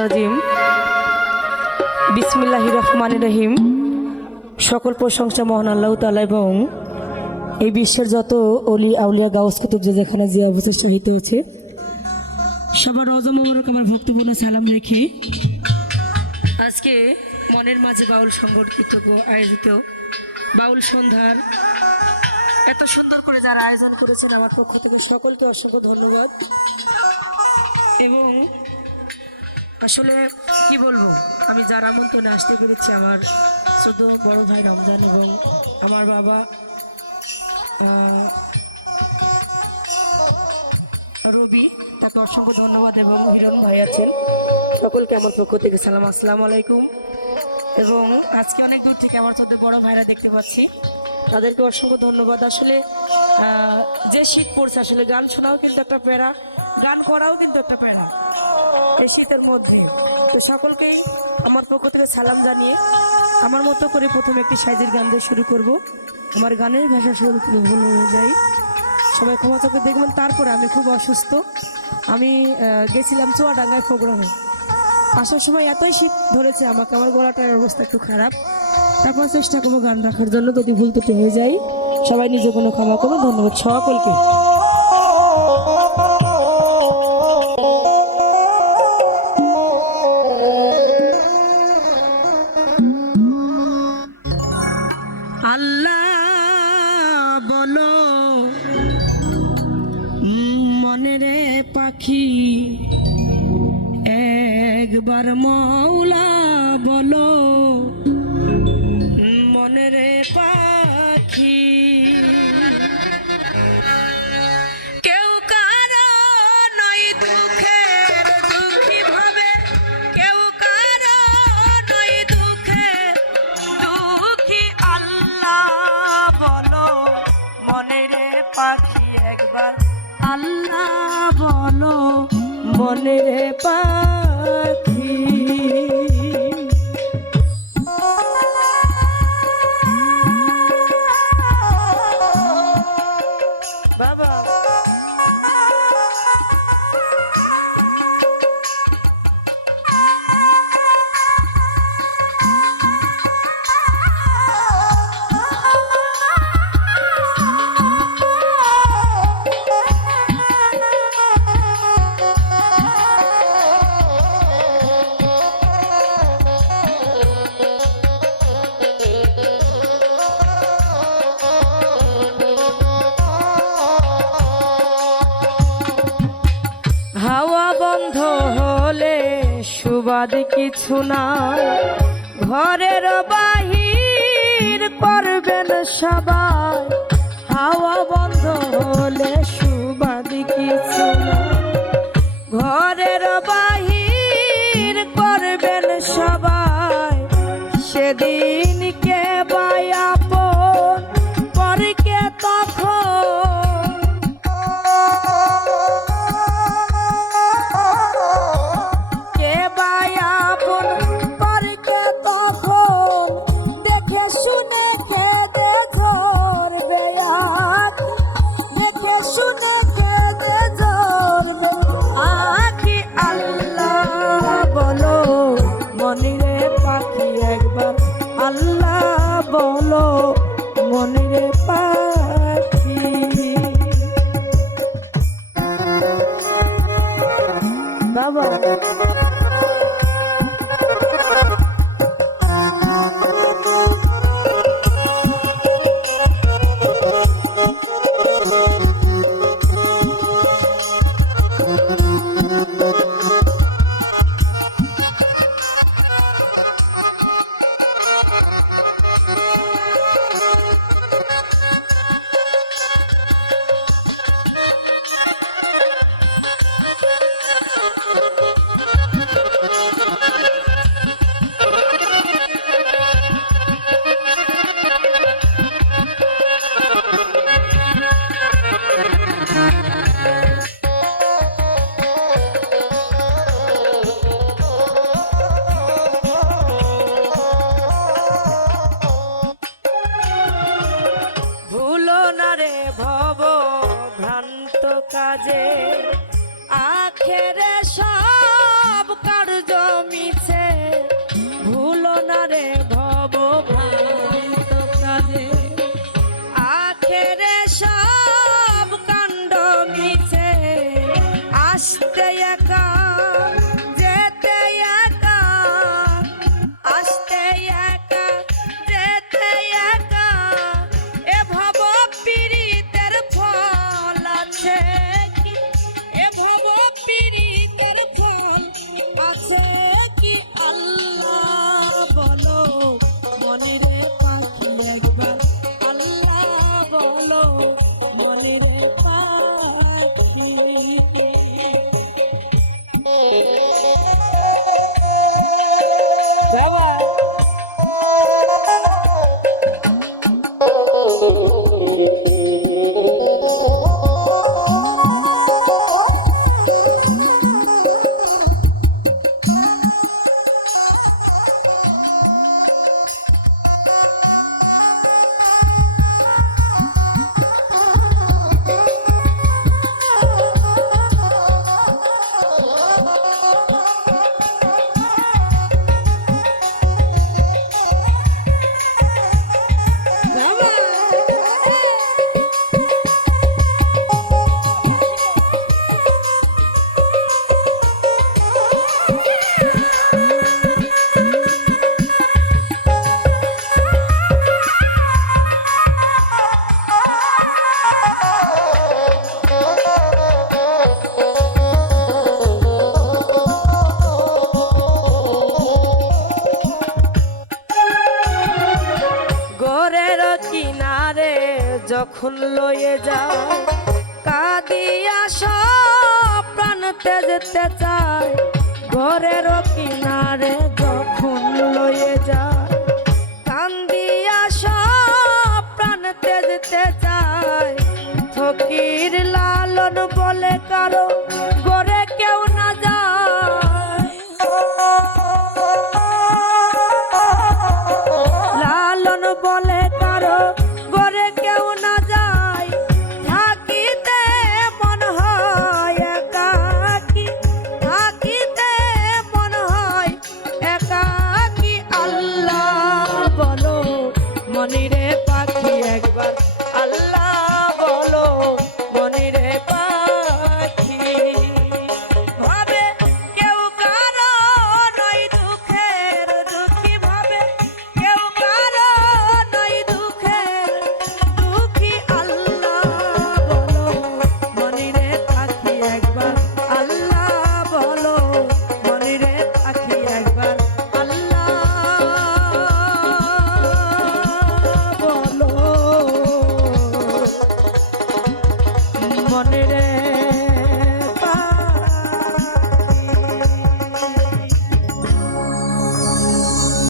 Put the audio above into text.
রাজিম। বিসমিল্লাহি রহমান রহিম। সকল প্রশংসা মহান আল্লাহ তালা এবং এই বিশ্বের যত অলি, আউলিয়া, গাউস, কুতুব যে যেখানে যে অবস্থা সাহিত্য হচ্ছে, সবার রজা মোবারক আমার ভক্তপূর্ণ সালাম রেখে আজকে মনের মাঝে বাউল সংগঠিত আয়োজিত বাউল সন্ধ্যার এত সুন্দর করে যারা আয়োজন করেছেন, আমার পক্ষ থেকে সকলকে অসংখ্য ধন্যবাদ। এবং আসলে কি বলব, আমি যার আমন্ত্রণে আসতে পেরেছি আমার ছোট বড় ভাই রমজান এবং আমার বাবা রবি, তাকে অসংখ্য ধন্যবাদ এবং হিরণ ভাই আছেন। সকলকে আমার পক্ষ থেকে সালাম। আসসালামু আলাইকুম। এবং আজকে অনেক দূর থেকে আমার সাথে বড় ভাইরা দেখতে পাচ্ছি। তাদেরকে অসংখ্য ধন্যবাদ। আসলে যে শীত পড়ছে, আসলে গান শোনাও কিন্তু একটা প্যারা, গান করাও কিন্তু একটা প্যারা। এই শীতের মধ্যে। তো সকলকেই আমার পক্ষ থেকে সালাম জানিয়ে আমার মতো করে প্রথমে একটি সাইজের গান দিয়ে শুরু করব। আমার গানের ভাষা শুরু ভুল হয়ে সবাই ক্ষমা চোখে দেখবেন, তারপরে আমি খুব অসুস্থ। আমি গেছিলাম চুয়াডাঙ্গায় প্রোগ্রামে। আসার সময় এতই শীত ধরেছে আমাকে, আমার গলাটার অবস্থা একটু খারাপ। তারপর চেষ্টা করব গান রাখার জন্য, যদি ভুল ত্রুটি হয়ে যায়, সবাই নিজে কোনো ক্ষমা করব ধন্যবাদ সকলকে। দুঃখী আল্লাহ বলো। মনেরে পাখি পাখি একবার আল্লাহ বলো। মনেরে পাখি সুবাদ কিছু না। ঘরের বাহির করবেন সবাই। হাওয়া বন্ধ হলে সুবাদ কিছু না। ঘরের বাহির কাজে। আখেরে সব কার জমিছে ভুলো না রে যখন লয়ে যায় কাঁদিয়া সব প্রাণ তেজতে চায়। ঘরেরও কিনা